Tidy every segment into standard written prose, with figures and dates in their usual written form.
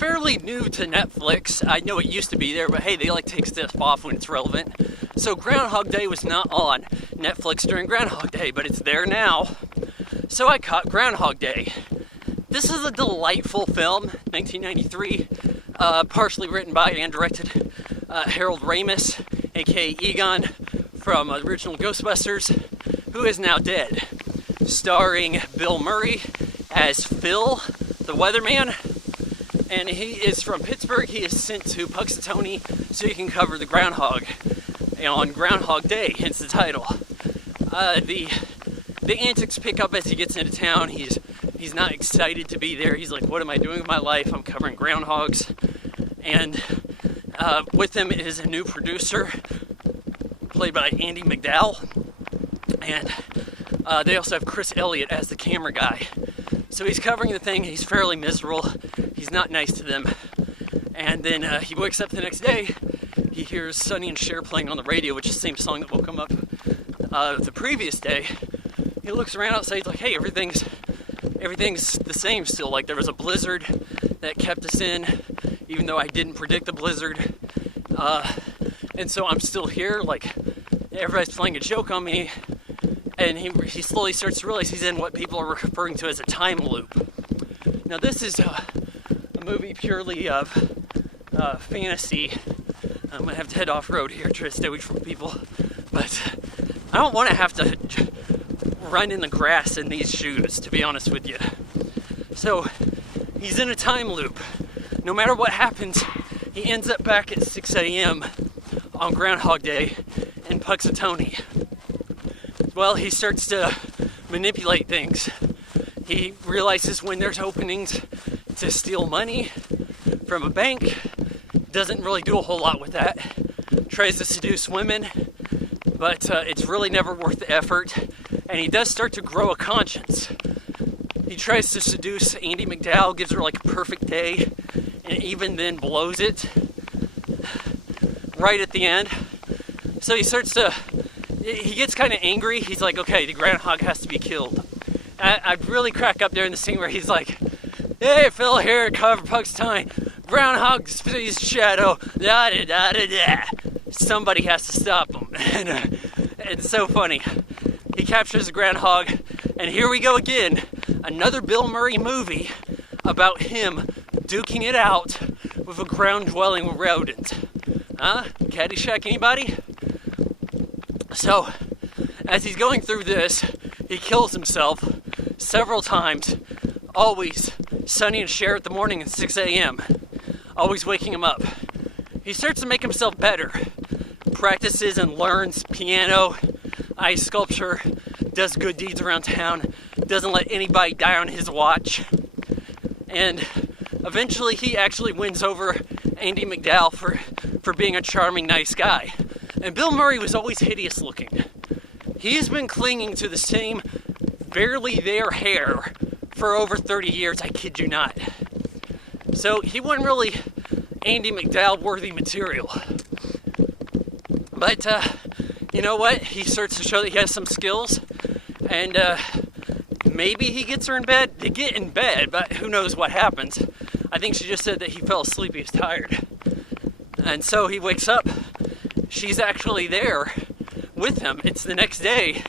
fairly new to Netflix. I know it used to be there, but hey, they like take stuff off when it's relevant. So Groundhog Day was not on Netflix during Groundhog Day, but it's there now. So I caught Groundhog Day. This is a delightful film, 1993, partially written by and directed Harold Ramis, aka Egon, from original Ghostbusters, who is now dead. Starring Bill Murray as Phil, the weatherman, and he is from Pittsburgh. He is sent to Puxatawny so he can cover the groundhog on Groundhog Day, hence the title. The antics pick up as he gets into town. He's not excited to be there. He's like, what am I doing with my life? I'm covering groundhogs. And with him is a new producer, played by Andie MacDowell. And they also have Chris Elliott as the camera guy. So he's covering the thing. He's fairly miserable. He's not nice to them. And then he wakes up the next day. He hears Sonny and Cher playing on the radio, which is the same song that woke him up the previous day. He looks around outside. He's like, hey, everything's the same still. Like, there was a blizzard that kept us in, even though I didn't predict the blizzard. And so I'm still here. Like, everybody's playing a joke on me. And he slowly starts to realize he's in what people are referring to as a time loop. Now, this is a movie purely of fantasy. I'm going to have to head off-road here, try to stay away from people. But I don't want to have to run in the grass in these shoes, to be honest with you. So, he's in a time loop. No matter what happens, he ends up back at 6 a.m. on Groundhog Day in Puxatawny. Well, he starts to manipulate things. He realizes when there's openings to steal money from a bank. Doesn't really do a whole lot with that. Tries to seduce women, but it's really never worth the effort. And he does start to grow a conscience. He tries to seduce Andie MacDowell, gives her like a perfect day, and even then blows it right at the end. So he gets kind of angry. He's like, okay, the groundhog has to be killed. I'd really crack up there in the scene where he's like, hey, Phil here, cover Puxatawny. Groundhog sees shadow, da-da-da-da-da. Somebody has to stop him. And it's so funny. He captures the groundhog, and here we go again. Another Bill Murray movie about him duking it out with a ground-dwelling rodent. Huh? Caddyshack, anybody? So, as he's going through this, he kills himself several times. Always Sonny and Cher at the morning at 6 a.m. Always waking him up. He starts to make himself better. Practices and learns piano, ice sculpture, does good deeds around town, doesn't let anybody die on his watch. And eventually he actually wins over Andie MacDowell for being a charming, nice guy. And Bill Murray was always hideous looking. He's been clinging to the same barely there hair for over 30 years, I kid you not. So he wasn't really Andie MacDowell worthy material. But you know what? He starts to show that he has some skills, and maybe he gets her in bed. They get in bed, but who knows what happens. I think she just said that he fell asleep, he was tired. And so he wakes up. She's actually there with him. It's the next day,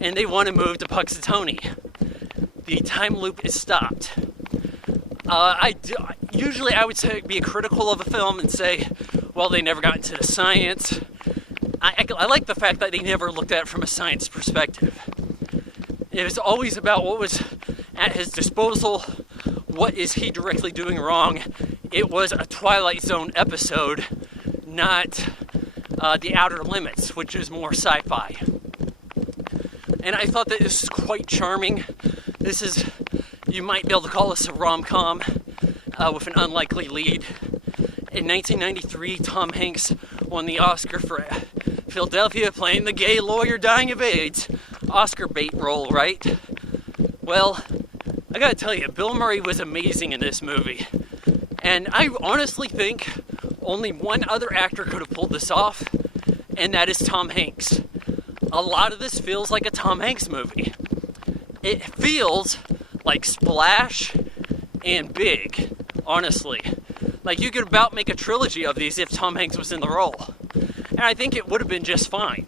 and they want to move to Puxatawny. The time loop is stopped. Usually I would say be critical of a film and say, well, they never got into the science. I like the fact that they never looked at it from a science perspective. It was always about what was at his disposal, what is he directly doing wrong. It was a Twilight Zone episode, not The Outer Limits, which is more sci-fi. And I thought that this is quite charming. This is, you might be able to call this a rom-com with an unlikely lead. In 1993, Tom Hanks won the Oscar for Philadelphia playing the gay lawyer dying of AIDS. Oscar bait role, right? Well, I gotta tell you, Bill Murray was amazing in this movie. And I honestly think only one other actor could have pulled this off, and that is Tom Hanks. A lot of this feels like a Tom Hanks movie. It feels like Splash and Big, honestly. Like, you could about make a trilogy of these if Tom Hanks was in the role. And I think it would have been just fine.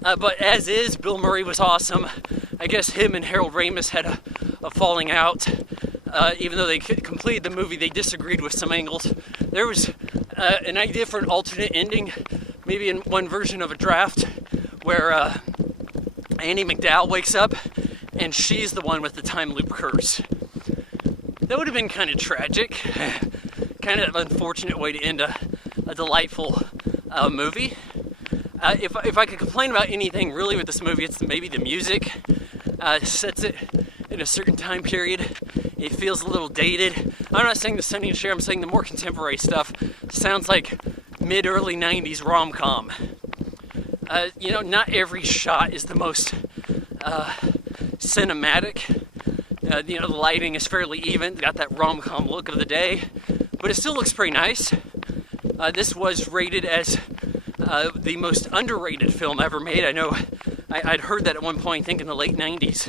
But as is, Bill Murray was awesome. I guess him and Harold Ramis had a falling out. Even though they completed the movie, they disagreed with some angles. There was an idea for an alternate ending, maybe in one version of a draft, where Andie MacDowell wakes up and she's the one with the time loop curse. That would have been kind of tragic. Kind of an unfortunate way to end a delightful movie. If I could complain about anything really with this movie, it's maybe the music. Sets it in a certain time period. It feels a little dated. I'm not saying the Sonny and Cher, I'm saying the more contemporary stuff sounds like mid-early 90s rom-com. Not every shot is the most cinematic. The lighting is fairly even, got that rom-com look of the day, but it still looks pretty nice. This was rated as the most underrated film ever made. I know I'd heard that at one point, I think in the late 90s.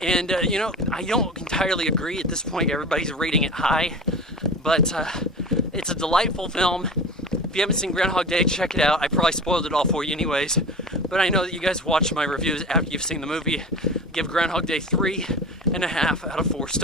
And, I don't entirely agree at this point. Everybody's rating it high. But it's a delightful film. If you haven't seen Groundhog Day, check it out. I probably spoiled it all for you anyways. But I know that you guys watch my reviews after you've seen the movie. Give Groundhog Day 3.5 out of 4 stars.